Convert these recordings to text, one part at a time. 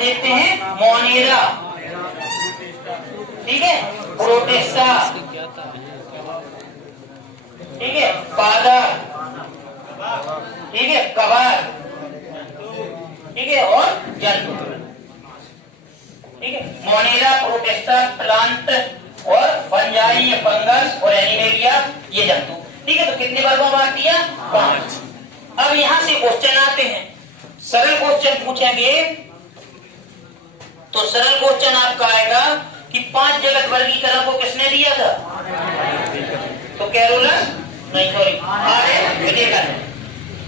देखते हैं मोनेरा, ठीक है, प्रोटिस्टा, ठीक है, पादप, ठीक है, कवक, ठीक है, और जंतु, ठीक है। मोनेरा, प्रोटिस्टा, प्लांट और फंजाई, फंगस और एनिमेलिया ये जंतु, ठीक है। तो कितने वर्गों में बांट दिया? 5। अब यहां से क्वेश्चन आते हैं, सरल क्वेश्चन पूछेंगे। तो सरल क्वेश्चन आपका आएगा कि 5 जगत वर्गीकरण को किसने दिया था? तो कैरोलस नहीं, सॉरी, आर्य विलेकर।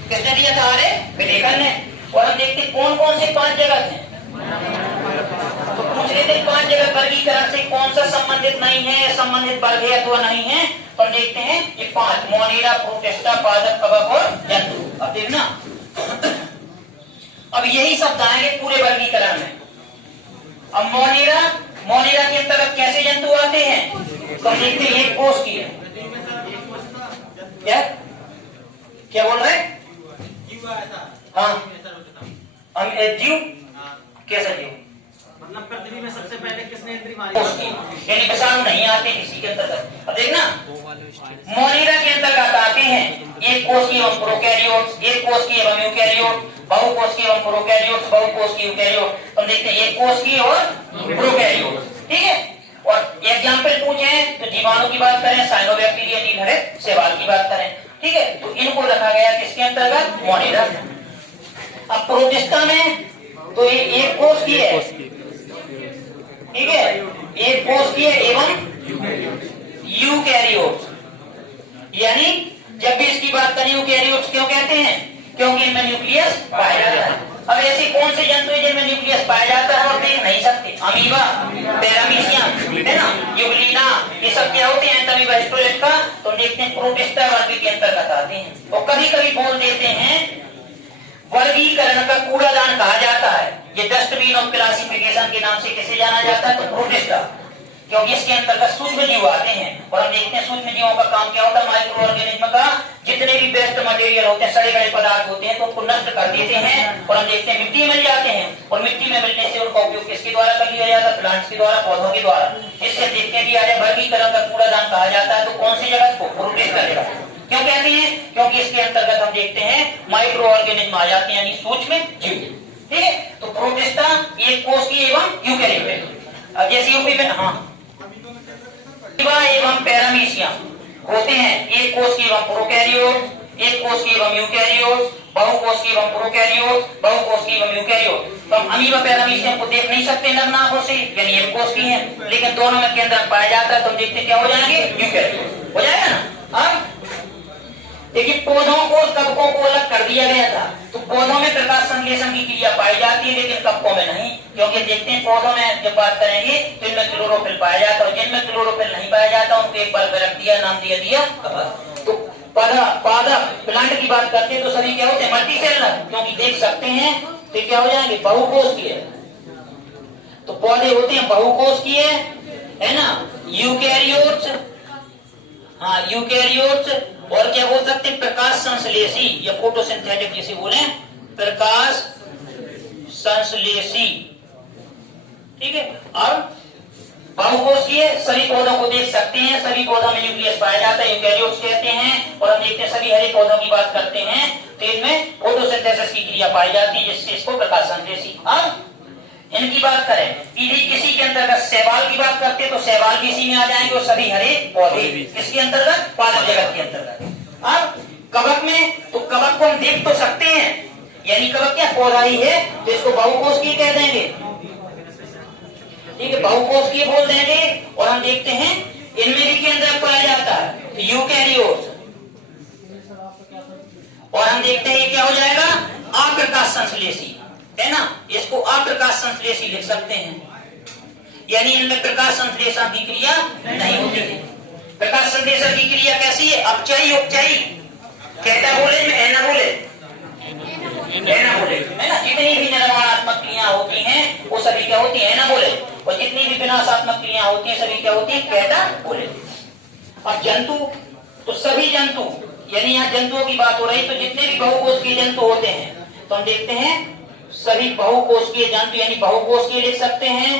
किसने दिया था? आर्य विलेकर ने। और हम देखते कौन कौन से 5 जगत हैं। तो पूछ रहे थे 5 जगत वर्गीकरण से कौन सा संबंधित नहीं है, संबंधित वर्ग है अथवा नहीं है। तो हम देखते हैं ये 5, मोनेरा, प्रोटिस्टा, पादप, कवक और जंतु। अब देखना, अब यही शब्द आएंगे पूरे वर्गीकरण में। अब मोनेरा, मोनेरा के अंतर्गत कैसे जंतु आते हैं? तो हम देखते हैं एक कोष की है। क्या क्या बोल रहे? हाँ, जीव, कैसा जीव? मतलब पृथ्वी में सबसे पहले किसने एंट्री मारी? यानी विषाणु नहीं आते किसी के अंतर्गत। अब देखना, मोनेरा के अंतर्गत आते हैं एक कोषीय एवं प्रोकैरियोट्स, एक कोषीय एवं यूकैरियोट, बहुकोषीय एवं प्रोकैरियोट्स, बहुकोषीय यूकैरियोट। तो देखते हैं एक कोषीय और प्रोकैरियोट, ठीक है। और एग्जाम्पल पूछे तो जीवाणु की बात करें, साइनोबैक्टीरिया, नीलहरे, शैवाल की बात करें, ठीक है। तो इनको रखा गया किसके अंतर्गत? मोनेरा। अब प्रोटिस्टा में तो ये एक कोष की है, ठीक है, एक कोष की है एवं यूकैरियोट्स। यानी जब भी इसकी बात करें यूकैरियोट्स क्यों कहते हैं? क्योंकि इनमें न्यूक्लियस पाया जाता है। अब ऐसे कौन से जंतु है जिनमें न्यूक्लियस पाया जाता है और देख नहीं सकते? अमीबा, पैरामीशियम, है ना, यूग्लिना, ये सब क्या होते हैं? तभी हिस्टोरेट का। तो देखते हैं प्रोटिस्टा वर्ग के अंतर्गत आते हैं। और कभी कभी बोल देते हैं वर्गीकरण का कूड़ादान कहा जाता है। ये डस्टबिन ऑफ क्लासिफिकेशन के नाम से किसे जाना जाता है? तो प्रोटिस्टा, क्योंकि इसके अंतर्गत सूक्ष्म जीव आते हैं। और हम देखते हैं सूक्ष्म जीवों का काम क्या होता है? माइक्रो ऑर्गेनिज्म का जितने भी वेस्ट मटेरियल होते हैं, सड़े गले पदार्थ होते हैं, तो उनको नष्ट कर देते हैं। और हम देखते हैं मिट्टी मिल जाते हैं, और मिट्टी में मिलने से उनका उपयोग किसके द्वारा कर लिया जाता है? प्लांट्स के द्वारा, पौधों के द्वारा। इससे देखते भी आ रहे वर्गीकरण का कूड़ादान कहा जाता है। तो कौन सी जगह को? प्रोटिस्टा जगह। क्यों कहते हैं? क्योंकि इसके अंतर्गत हम देखते हैं माइक्रो ऑर्गेनिज्म आ जाते हैं, यानी सूक्ष्म जीव, ठीक है। तो प्रोटिस्टा एक कोषीय एवं यूकैरियोट। अब जैसे यूपी में एवं पैरामीशियम होते हैं, एक कोषीय एवं प्रोकैरियोट, एक कोषीय एवं यूकैरियोट, बहुकोषीय एवं प्रोकैरियोट, बहुकोषीय एवं यूकैरियोट। तो हम अमीबा, पैरामीशियम को देख नहीं सकते नग्न आंखों से, यानी एक कोष की है, लेकिन दोनों में केंद्र पाया जाता है। तो हम देखते क्या हो जाएंगे? यूकैरियोट हो जाएगा ना। अब देखिए पौधों को, कवकों को अलग कर दिया गया था। तो पौधों में प्रकाश संश्लेषण की क्रिया पाई जाती है, लेकिन कवकों में नहीं। क्योंकि देखते हैं पौधों में जब बात करेंगे तो इनमें क्लोरोफिल पाया जाता है, जिनमें क्लोरोफिल नहीं पाया जाता उनको एक बार रख दिया, नाम दिया कवक। तो पादप, प्लांट की बात करते हैं तो सभी क्या होते हैं? मल्टी सेलुलर, क्योंकि देख सकते हैं। तो क्या हो जाएंगे? बहुकोषीय। तो पौधे होते हैं बहुकोषीय, है ना, यूकैरियोट्स, हाँ यूकैरियोट्स। और क्या बोल सकते हैं? प्रकाश संश्लेषी या फोटोसिंथेटिक जिसे बोले, प्रकाश संश्लेषी, ठीक है। अब बहुकोषीय सभी पौधों को देख सकते हैं, सभी पौधों में न्यूक्लियस पाया जाता है, यूकैरियोट्स कहते हैं। और हम देखते हैं सभी हरे पौधों की बात करते हैं तो इनमें फोटोसिंथेसिस की क्रिया पाई जाती है, जिससे इसको प्रकाश संश्लेषी। अब इनकी बात करें, इसी के अंतर्गत शैवाल की बात करते हैं तो शैवाल भी इसी में आ जाएंगे, और सभी हरे पौधे किसके अंतर्गत? पादप जगत के अंतर्गत। अब कवक में, तो कवक को हम देख तो सकते हैं, यानी कवक क्या? पौधा ही है, तो इसको बहुकोषीय कह देंगे, ठीक है, बहुकोषीय बोल देंगे। और हम देखते हैं इनमें भी केंद्र पाया जाता है, यूकैरियोट्स। और हम देखते हैं ये क्या हो जाएगा? अप्रकाश संश्लेषी, है ना, इसको अप्रकाश संश्लेषी लिख सकते हैं, यानी इनमें प्रकाश संश्लेषण की क्रिया नहीं होती है। प्रकाश संश्लेषण की क्रिया कैसी है? अपचयी, उपचयी, कहता बोले में है ना बोले, है ना बोले, है ना। जितनी भी निर्माणात्मक क्रिया होती हैं वो सभी क्या होती है? ना बोले। और जितनी भी विनाशात्मक क्रिया होती है सभी क्या होती है? कहता बोले। अब जंतु, तो सभी जंतु, यानी यहाँ जंतुओं की बात हो रही, तो जितने भी बहुकोषीय जंतु होते हैं तो हम देखते हैं सभी बहुकोषीय जंतु यानी बहुकोषीय लिख सकते हैं,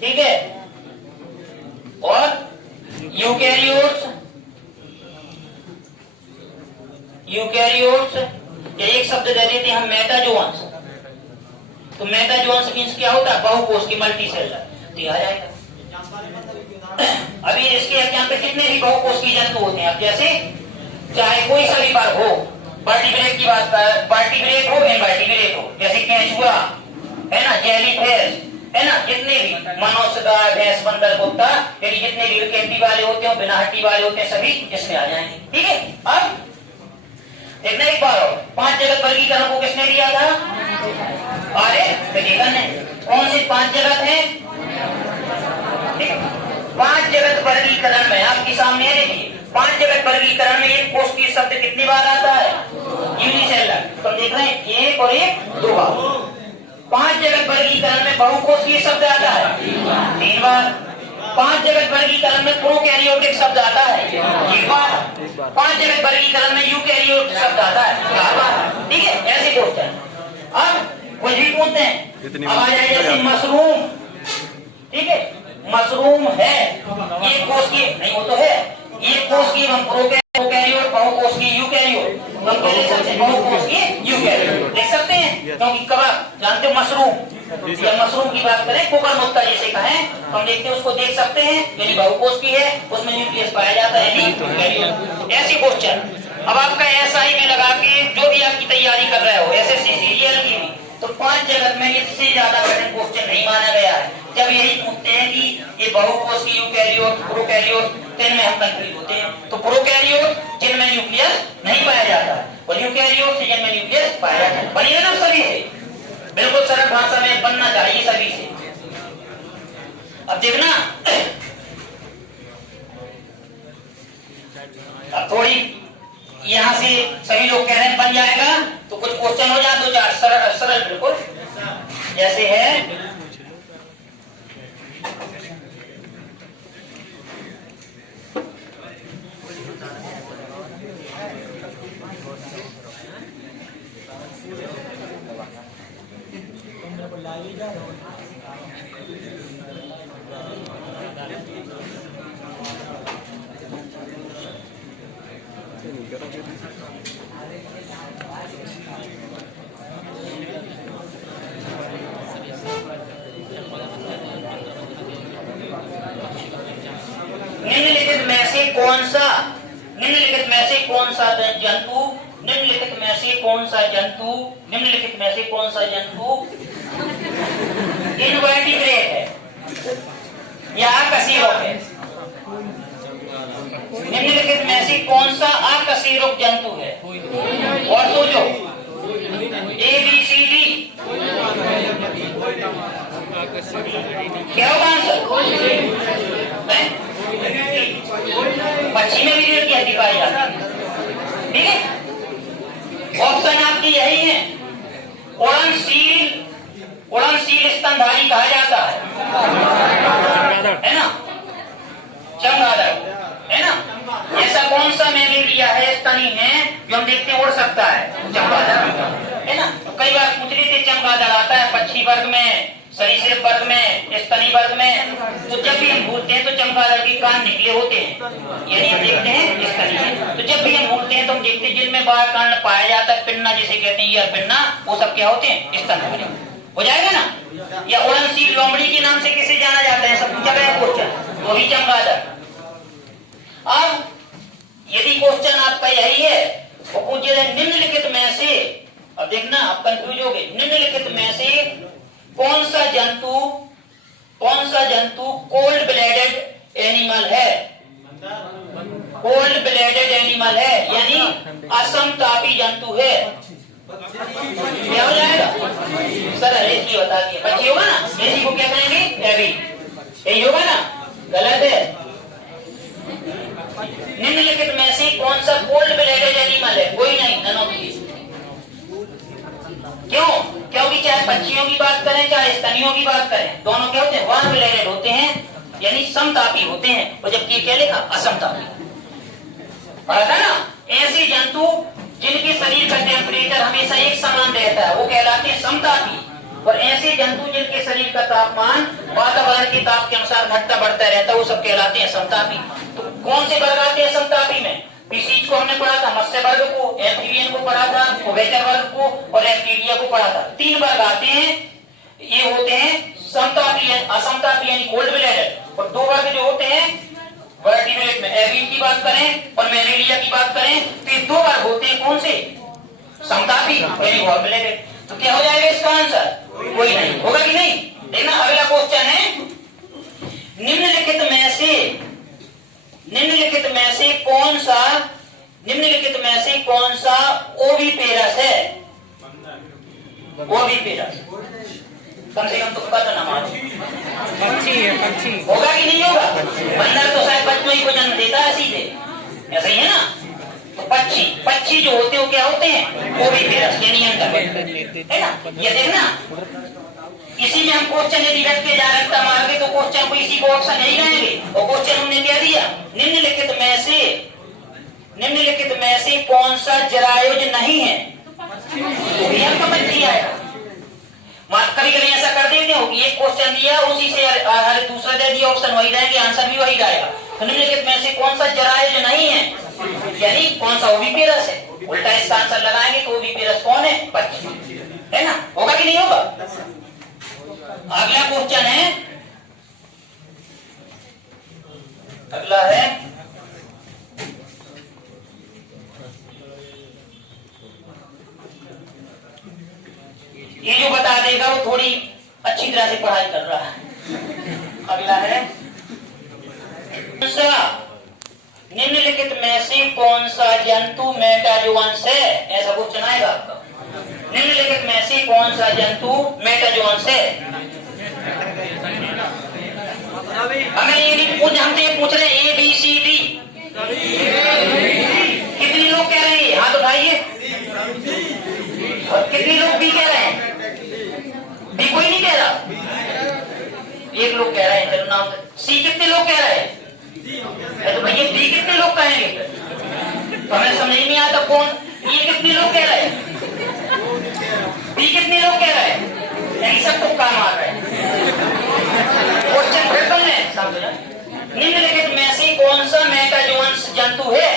ठीक है। और यूकैरियोट्स, यूकैरियोट्स या एक शब्द दे देते हैं हम मेटाजोन्स। तो मेटाजोन्स मींस क्या होता है? बहुकोष की, मल्टी सेलर। तो आ जाएगा। अभी इसके एग्जाम्पल कितने भी बहुकोष की जंतु होते हैं, अब जैसे चाहे कोई सा भी बार हो, वर्टिब्रेट की बात, वर्टिब्रेट हो इनवर्टिब्रेट हो, जैसे केंचुआ है ना, जेलीफिश है ना, जितने भी मनुष्य, गाय, भैंस, बंदर, कुत्ता, यानी जितने भी कैंटी वाले होते हैं, बिना हड्डी वाले होते हैं, सभी इसमें आ जाएंगे, ठीक है। अब देखना एक बार और, 5 जगत वर्गीकरण को किसने दिया था? अरे विवेकन ने। कौन सी 5 जगत है? 5 जगत वर्गीकरण में आपके सामने है, देखिए 5 जगत वर्गीकरण में एक कोष्ठीय शब्द कितनी बार आता है? यूनिसेलर। तो देख रहे हैं, एक और एक 2 बार। 5 जगत वर्गीकरण में बहुकोषीय शब्द आता है 3 बार। 5 जगत वर्गीकरण में प्रोकैरियोटिक शब्द आता है 1 बार। 5 जगत वर्गीकरण में यूकैरियोट शब्द आता है 4 बार, ठीक है। ऐसे क्वेश्चन। अब कुछ भी पूछते हैं, अब आ जाए जैसे मशरूम, ठीक है। मशरूम है, एक कोषीय नहीं, वो तो है एक कोषीय, हम प्रोकैरियोट, बहुकोषीय यूकैरियोट, हम कह सकते हैं बहुकोषीय यूकैरियोट लिख सकते हैं, क्योंकि कबाब जानते हो मशरूम, या मशरूम की बात करें कुकर मुक्ता जैसे कहें, हम देखते हैं उसको देख सकते हैं, यानी बहुकोष की है, उसमें न्यूक्लियस पाया जाता है। ऐसे क्वेश्चन। अब आपका एसआई में लगा के जो भी आपकी तैयारी कर रहे हो, एसएससी सीजीएल की, तो 5 जगत में इससे ज्यादा कठिन क्वेश्चन नहीं माना गया है। जब यही पूछते हैं कि ये बहुकोष की यूकैरियोट, प्रोकैरियोट, तो इनमें हम कंफ्यूज होते हैं। तो प्रोकैरियोट जिनमें न्यूक्लियस नहीं पाया जाता है, और यूकैरियोट जिनमें न्यूक्लियस पाया जाता है। बनिए ना सभी से, बिल्कुल सरल भाषा में बनना चाहिए सभी से। अब देखना, अब थोड़ी यहाँ से सभी लोग कह रहे हैं बन जाएगा, तो कुछ क्वेश्चन हो जाए 2-4 सरल सरल बिल्कुल, जैसे है निम्नलिखित में से कौन सा, निम्नलिखित में से कौन सा जंतु, निम्नलिखित में से कौन सा जंतु, निम्नलिखित में से कौन सा जंतु इनवर्टिब्रेट है या अकशेरुक है? निम्नलिखित में से कौन सा अकशेरुक जंतु है? और तो जो ABCD क्या होगा आंसर? पक्षी में भी रीढ़ की हड्डी पाई जाती है, ठीक है। ऑप्शन आपकी यही है। उड़नशील, उड़नशील स्तनधारी कहा जाता है ना, चमगादड़ है ना। ऐसा कौन सा मैमेलिया है, स्तनी है, जो हम देखते हैं उड़ सकता है? चमगादड़ है ना। तो कई बार पूछ रहे थे, चमगादड़ आता है पक्षी वर्ग में, सरीसृप वर्ग में, स्तनी वर्ग में। तो जब भी हम भूलते हैं तो चमगादड़ के कान निकले होते हैं, यानी हम देखते हैं स्तनी है। तो जब भी हम भूलते हैं तो हम देखते हैं जिनमें बाहर कान पाया जाता है, पिन्ना जिसे कहते हैं, ईयर पिन्ना, वो सब क्या होते हैं? स्तनधारी हो जाएगा ना। या उड़नशील लोमड़ी के नाम से किसे जाना जाता है, सब पूछा गया क्वेश्चन, वो भी चमगादड़। अब यदि क्वेश्चन आपका यही है, वो पूछे निम्नलिखित में से, अब देखना आप कंफ्यूज हो गए, निम्नलिखित में से कौन सा जंतु, कौन सा जंतु कोल्ड ब्लडेड एनिमल है? कोल्ड ब्लडेड एनिमल है, यानी असमतापी जंतु है। क्या हो जाएगा सर? रेसी बता दिए, बच्ची होगा ना, रेसी को क्या कहेंगे? हैवी, यही होगा ना? गलत है। निम्नलिखित में से कौन सा कोल्ड ब्लडेड एनिमल है? कोई नहीं, नन ऑफ दीस। क्यों? क्योंकि चाहे पक्षियों की बात करें चाहे स्तनियों की बात करें, दोनों क्या होते हैं? वार्म ब्लडेड होते हैं, यानी समतापी होते हैं। और जबकि क्या लिखा? असमतापी। पढ़ा था ना। ऐसे जंतु जिनके शरीर का टेम्परेचर हमेशा एक समान रहता है वो कहलाते हैं समतापी। और ऐसे जंतु जिनके शरीर का तापमान वातावरण के ताप के अनुसार घटता बढ़ता रहता है वो सब कहलाते हैं समतापी। तो कौन से वर्ग आते हैं समतापी में? स्पीशीज को हमने पढ़ा था, मत्स्य वर्ग को, एम्फीबियन को पढ़ा था, उभयचर वर्ग को और एम्फीबिया को पढ़ा था। 3 वर्ग आते हैं, ये होते हैं समतापी, असमतापी यानी कोल्ड ब्लडेड। और 2 वर्ग जो होते हैं वर्टिब्रेट में, एवियन की बात करें और मैरिलिया की बात करें तो ये 2 वर्ग होते हैं कौन से? समतापी यानी वार्म ब्लडेड। तो क्या हो जाएगा इसका आंसर? कोई नहीं होगा कि नहीं? देखना अगला क्वेश्चन है, निम्नलिखित में से कौन सा ओविपेरस है? ओविपेरस कम से कम तुक्का तो ना मारो। पक्षी है, पक्षी होगा कि नहीं होगा? बंदर तो शायद बच्चों ही को जन्म देता है सीधे, ऐसा ही है ना? तो पक्षी जो होते हैं वो क्या होते हैं? ओविपेरस यानी अंडा, है ना? ये देखना इसी में हम क्वेश्चन यदि रख के डायरेक्ट मार के तो क्वेश्चन को इसी को ऑप्शन नहीं लाएंगे। और क्वेश्चन हमने क्या दिया, निम्नलिखित में से कौन सा जरायुज नहीं है? तो भी हमको पक्षी आएगा। कभी कभी ऐसा कर देते हो कि एक क्वेश्चन दिया उसी से हर दूसरा दे दिया, ऑप्शन वही रहेंगे, आंसर भी वही आएगा। तो निम्नलिखित में से कौन सा जरायुज नहीं है यानी कौन सा ओविपेरस है? उल्टा इसका आंसर लगाएंगे तो ओविपेरस कौन है? पक्षी, है ना? होगा कि नहीं होगा? अगला क्वेश्चन है, अगला है ये जो बता देगा वो थोड़ी अच्छी तरह से पढ़ाई कर रहा है। अगला है, निम्नलिखित में से कौन सा जंतु मेटाजोअंश है? ऐसा क्वेश्चन आएगा आपका। निम्नलिखित में से कौन सा जंतु मेटाजोअंश है? हमें ये नहीं पूछ रहे ABCD। कितने लोग कह रहे हैं? हाथ उठाइए। और कितने लोग बी कह रहे हैं? बी कोई नहीं कह रहा, एक लोग कह रहे हैं। चलो नाम सी कितने लोग कह रहे हैं? तो भैया बी कितने लोग कहेंगे? तो हमें समझ नहीं आता कौन ये कितने लोग कह रहे हैं, बी कितने लोग कह रहे हैं? नहीं सब तो काम आ रहे हैं। क्वेश्चन फिर करने निम्नलिखित में से कौन सा मेटाजोअंश जंतु है?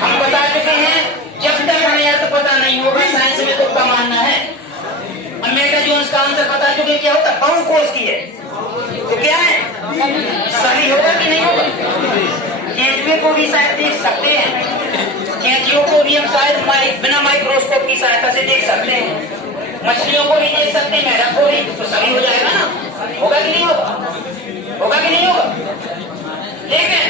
हम बता चुके हैं जब तक हमें अर्थ पता नहीं होगा साइंस में तो क्या मानना है। हम मेटाजोअंश का आंसर बता चुके क्या होता है? बहुकोष की है। तो क्या है? सही होगा कि नहीं होगा? केंचुए को भी शायद देख सकते हैं, केंचुओं को भी हम शायद बिना माइक्रोस्कोप की सहायता से देख सकते हैं, मछलियों को भी देख सकते हैं, मेढक को भी। तो सही हो जाएगा ना? होगा कि नहीं होगा? होगा कि नहीं होगा? लेकिन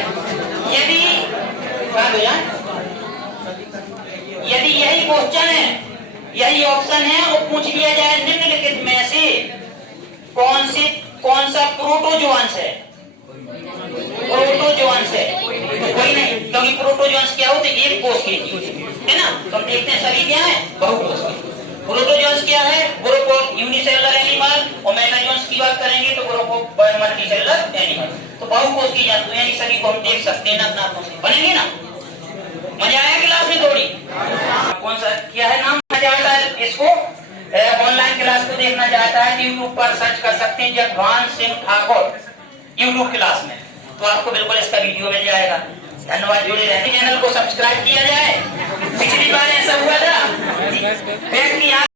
यदि यही क्वेश्चन है, यही ऑप्शन है और पूछ लिया जाए निम्नलिखित में से कौन सा प्रोटोजोअंश है? प्रोटोजोअंस है तो कोई नहीं, क्योंकि प्रोटोजोअंस क्या होते हैं? एक कोष के जीव, है ना? तो हम देखते हैं सभी क्या है? बहुकोष। प्रोटोजोअंस क्या है? Group of unicellular animal. और मेटाजोअंस की बात करेंगे तो ग्रुप ऑफ मल्टीसेलुलर एनिमल। तो बहुकोष की जंतु यानी सभी को हम देख सकते हैं ना, बनेंगे ना? मजा आया क्लास में? थोड़ी कौन सा क्या है नाम चाहता है इसको? ऑनलाइन क्लास को देखना चाहता है तो यूट्यूब पर सर्च कर सकते हैं जगभान सिंह ठाकुर यूट्यूब क्लास में, तो आपको बिल्कुल इसका वीडियो मिल जाएगा। धन्यवाद। जुड़े रहने, चैनल को सब्सक्राइब किया जाए। पिछली बार ऐसा हुआ था